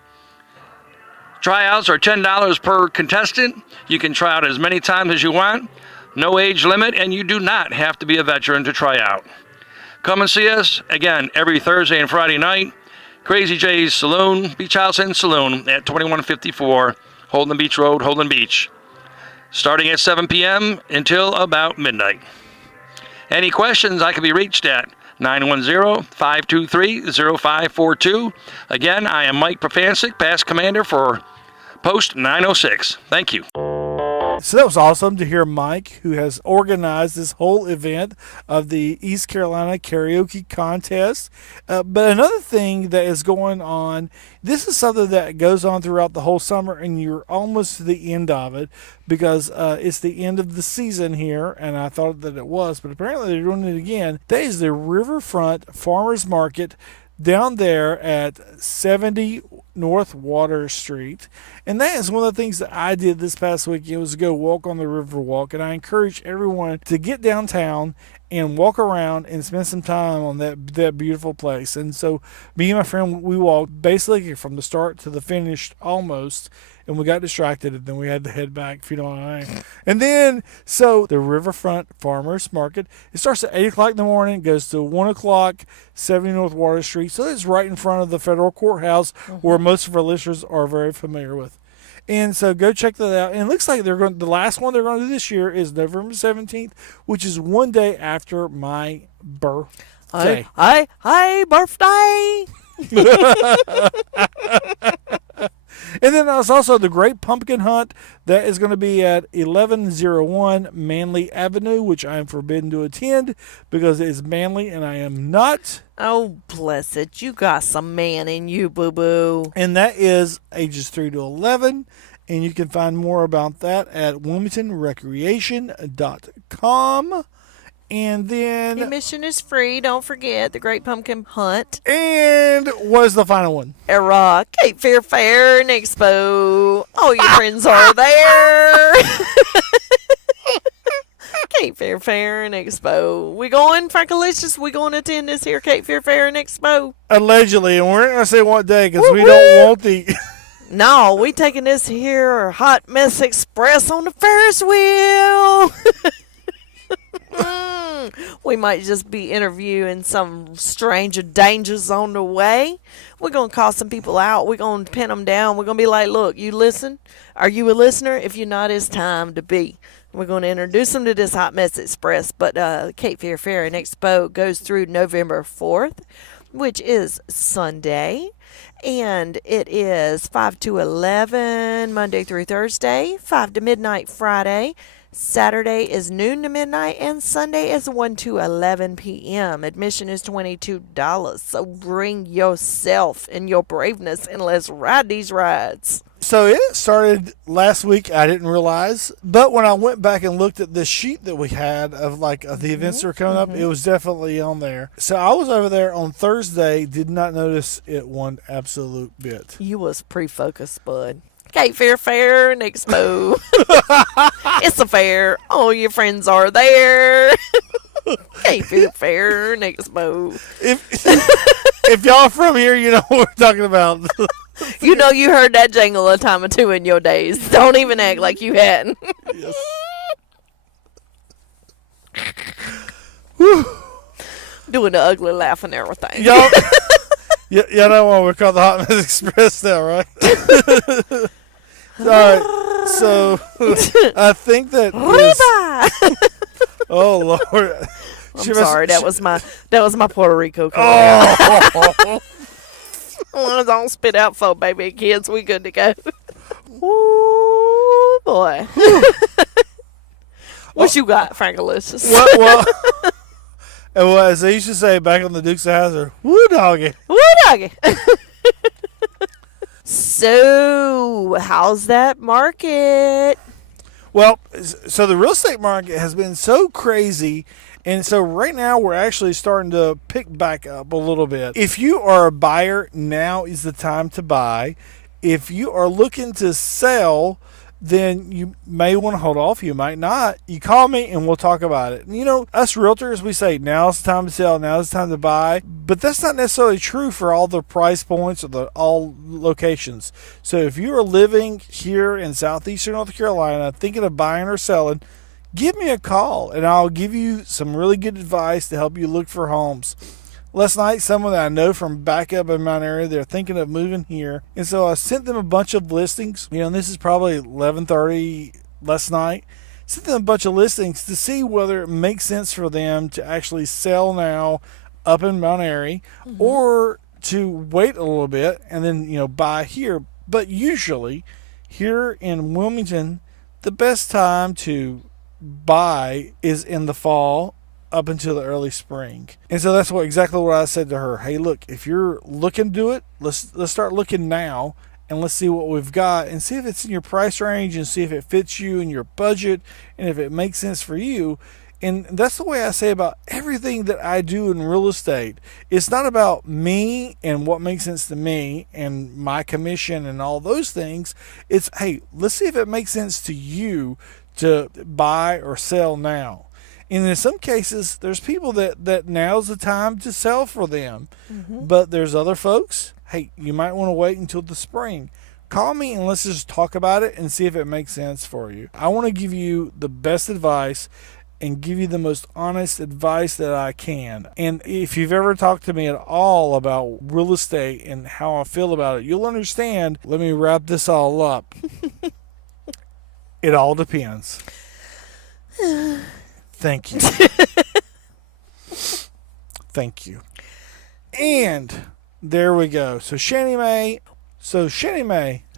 Tryouts are $10 per contestant. You can try out as many times as you want. No age limit, and you do not have to be a veteran to try out. Come and see us, again, every Thursday and Friday night. Crazy J's Saloon, Beach House and Saloon at 2154 Holden Beach Road, Holden Beach. Starting at 7 p.m. until about midnight. Any questions, I can be reached at 910-523-0542. Again, I am Mike Profancik, past commander for Post 906. Thank you. So that was awesome to hear Mike, who has organized this whole event of the East Carolina Karaoke Contest. But another thing that is going on, this is something that goes on throughout the whole summer, and you're almost to the end of it because it's the end of the season here, and I thought that it was, but apparently they're doing it again. That is the Riverfront Farmers Market down there at 70 North Water Street. And that is one of the things that I did this past week. It was to go walk on the Riverwalk. And I encourage everyone to get downtown and walk around and spend some time on that beautiful place. And so me and my friend, we walked basically from the start to the finish almost, and we got distracted, and then we had to head back, if you know what I mean. And then, so the Riverfront Farmers Market, it starts at 8 o'clock in the morning, goes to 1 o'clock, 70 North Water Street. So it's right in front of the federal courthouse, where most of our listeners are very familiar with. And so go check that out. And it looks like the last one they're going to do this year is November 17th, which is one day after my birthday. Hi, birthday! And then there's also the Great Pumpkin Hunt that is going to be at 1101 Manley Avenue, which I am forbidden to attend because it is manly and I am not. Oh, bless it. You got some man in you, boo-boo. And that is ages 3 to 11. And you can find more about that at wilmingtonrecreation.com. And then Admission is free. Don't forget the Great Pumpkin Hunt. And what is the final one? Cape Fear Fair and Expo. All your friends are there. Cape Fear Fair and Expo. We going, Frankalicious? We going to attend this here Cape Fear Fair and Expo? Allegedly. And we're not going to say what day because we don't want the... No, we taking this here Hot Mess Express on the Ferris wheel. We might just be interviewing some stranger dangers on the way. We're going to call some people out. We're going to pin them down. We're going to be like, look, you listen? Are you a listener? If you're not, it's time to be. We're going to introduce them to this Hot Mess Express. But Cape Fear Fair and Expo goes through November 4th, which is Sunday. And it is 5 to 11 Monday through Thursday, 5 to midnight Friday. Saturday is noon to midnight, and Sunday is 1 to 11 p.m. Admission is $22, so bring yourself and your braveness, and let's ride these rides. So it started last week, I didn't realize, but when I went back and looked at the sheet that we had of the events that were coming up, it was definitely on there. So I was over there on Thursday, did not notice it one absolute bit. You was pre-focused, bud. Cape Fear Fair and Expo. It's a fair. All your friends are there. Cape Fear Fair and Expo. If y'all are from here, you know what we're talking about. You know you heard that jingle a time or two in your days. Don't even act like you hadn't. Yes. Doing the ugly laugh and everything. Y'all know why we're called the Hot Mess Express now, right? All right, so I think that is... Oh, Lord. I'm sorry, that was my Puerto Rico call. Oh. Don't spit out for baby kids. We good to go. Ooh, boy. What you got, Frankalicious? Well, And well, as they used to say back on the Dukes of Hazzard, woo doggy. Woo doggy. So, how's that market? Well, so the real estate market has been so crazy. And so right now we're actually starting to pick back up a little bit. If you are a buyer, now is the time to buy. If you are looking to sell, then you may want to hold off. You might not. You call me and we'll talk about it. You know, us realtors, we say now's the time to sell, now's the time to buy. But that's not necessarily true for all the price points or all locations. So if you are living here in southeastern North Carolina thinking of buying or selling, give me a call and I'll give you some really good advice to help you look for homes. Last night, someone that I know from back up in my area, they're thinking of moving here. And so I sent them a bunch of listings. You know, and this is probably 11:30 last night. Sent them a bunch of listings to see whether it makes sense for them to actually sell now up in Mount Airy or to wait a little bit and then, you know, buy here. But usually here in Wilmington, the best time to buy is in the fall up until the early spring. And so that's exactly what I said to her. Hey, look, if you're looking to do it, let's start looking now and let's see what we've got and see if it's in your price range and see if it fits you and your budget and if it makes sense for you. And that's the way I say about everything that I do in real estate. It's not about me and what makes sense to me and my commission and all those things. It's, hey, let's see if it makes sense to you to buy or sell now. And in some cases, there's people that now's the time to sell for them. But there's other folks, hey, you might want to wait until the spring. Call me and let's just talk about it and see if it makes sense for you. I want to give you the best advice and give you the most honest advice that I can. And if you've ever talked to me at all about real estate and how I feel about it, you'll understand. Let me wrap this all up. It all depends. Thank you. Thank you. And there we go. So Shanny Mae,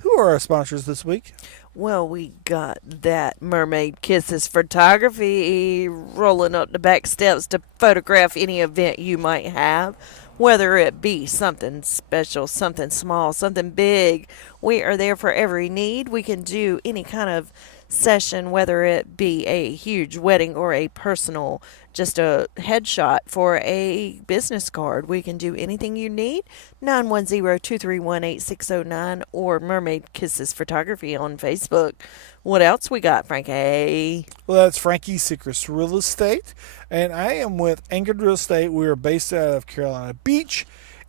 who are our sponsors this week? Well, we got that Mermaid Kisses photography rolling up the back steps to photograph any event you might have, whether it be something special, something small, something big. We are there for every need. We can do any kind of session, whether it be a huge wedding or a personal, just a headshot for a business card. We can do anything you need. 910-231-8609 or Mermaid Kisses Photography on Facebook. What else we got, Frankie? Well, that's Frankie's Secrets Real Estate, and I am with Anchored Real Estate. We are based out of Carolina Beach.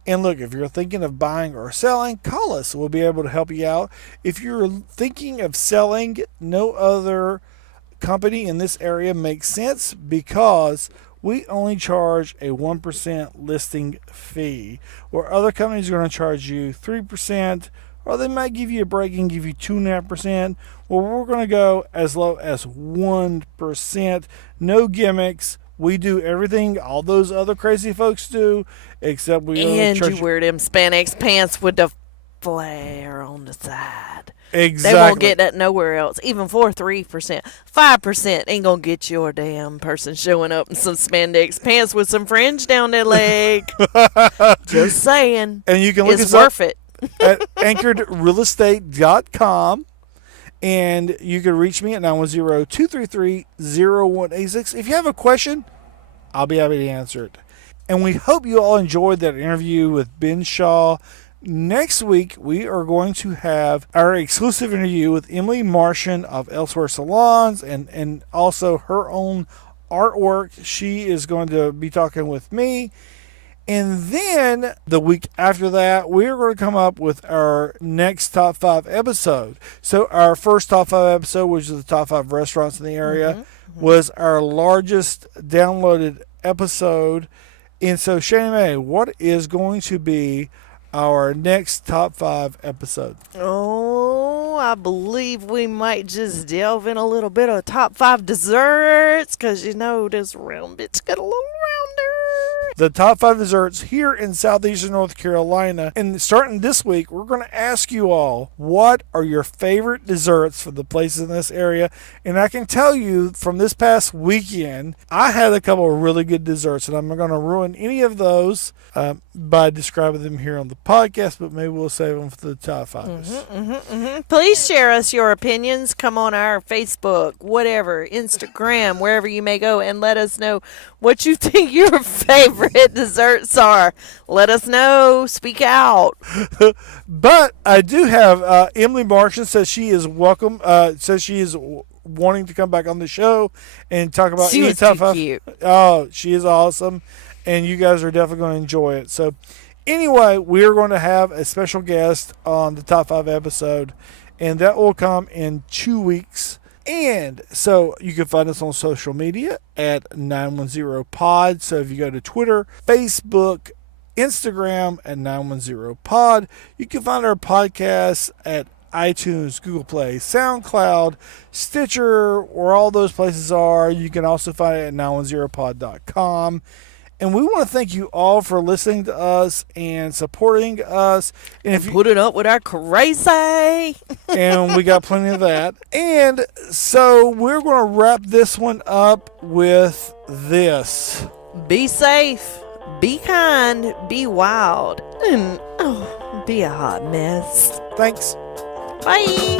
And look, if you're thinking of buying or selling, call us. We'll be able to help you out. If you're thinking of selling, no other company in this area makes sense because we only charge a 1% listing fee, where other companies are going to charge you 3%, or they might give you a break and give you 2.5%. Well, we're going to go as low as 1%. No gimmicks. We do everything all those other crazy folks do, except we and you wear them spandex pants with the flare on the side. Exactly. They won't get that nowhere else. Even for 3%, 5% ain't gonna get your damn person showing up in some spandex pants with some fringe down their leg. Just saying. And you can look it's worth it at anchoredrealestate.com. And you can reach me at 910-233-0186. If you have a question, I'll be happy to answer it. And we hope you all enjoyed that interview with Ben Shaw. Next week, we are going to have our exclusive interview with Emily Martian of Elsewhere Salons and also her own artwork. She is going to be talking with me. And then the week after that, we're going to come up with our next top 5 episode. So our first top 5 episode, which is the top 5 restaurants in the area, was our largest downloaded episode. And so, Shani Mae, what is going to be our next top 5 episode? Oh, I believe we might just delve in a little bit of top 5 desserts, because you know this round bitch got a little rounder. the top 5 desserts here in southeastern North Carolina. And starting this week, we're going to ask you all, what are your favorite desserts for the places in this area? And I can tell you from this past weekend, I had a couple of really good desserts, and I'm not going to ruin any of those by describing them here on the podcast, but maybe we'll save them for the top 5. Please share us your opinions. Come on our Facebook, whatever, Instagram, wherever you may go, and let us know what you think your favorite desserts are. Let us know. Speak out. But I do have Emily Martian says she is welcome. Says she is wanting to come back on the show and talk about She any was top too 5. cute. Oh, she is awesome, and you guys are definitely going to enjoy it. So, anyway, we are going to have a special guest on the top 5 episode, and that will come in 2 weeks. And so you can find us on social media at 910pod. So if you go to Twitter, Facebook, Instagram at 910pod, you can find our podcasts at iTunes, Google Play, SoundCloud, Stitcher, where all those places are. You can also find it at 910pod.com. And we want to thank you all for listening to us and supporting us. And if you Put it up with our crazy. and we got plenty of that. And so we're going to wrap this one up with this. Be safe. Be kind. Be wild. And be a hot mess. Thanks. Bye.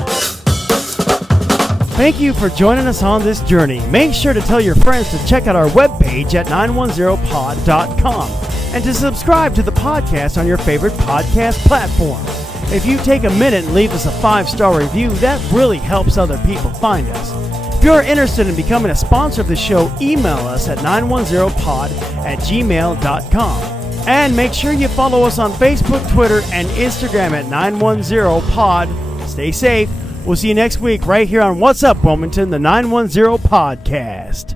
Thank you for joining us on this journey. Make sure to tell your friends to check out our webpage at 910pod.com and to subscribe to the podcast on your favorite podcast platform. If you take a minute and leave us a 5-star review, that really helps other people find us. If you're interested in becoming a sponsor of the show, email us at 910pod@gmail.com. And make sure you follow us on Facebook, Twitter, and Instagram at 910pod. Stay safe. We'll see you next week right here on What's Up, Wilmington, the 910 Podcast.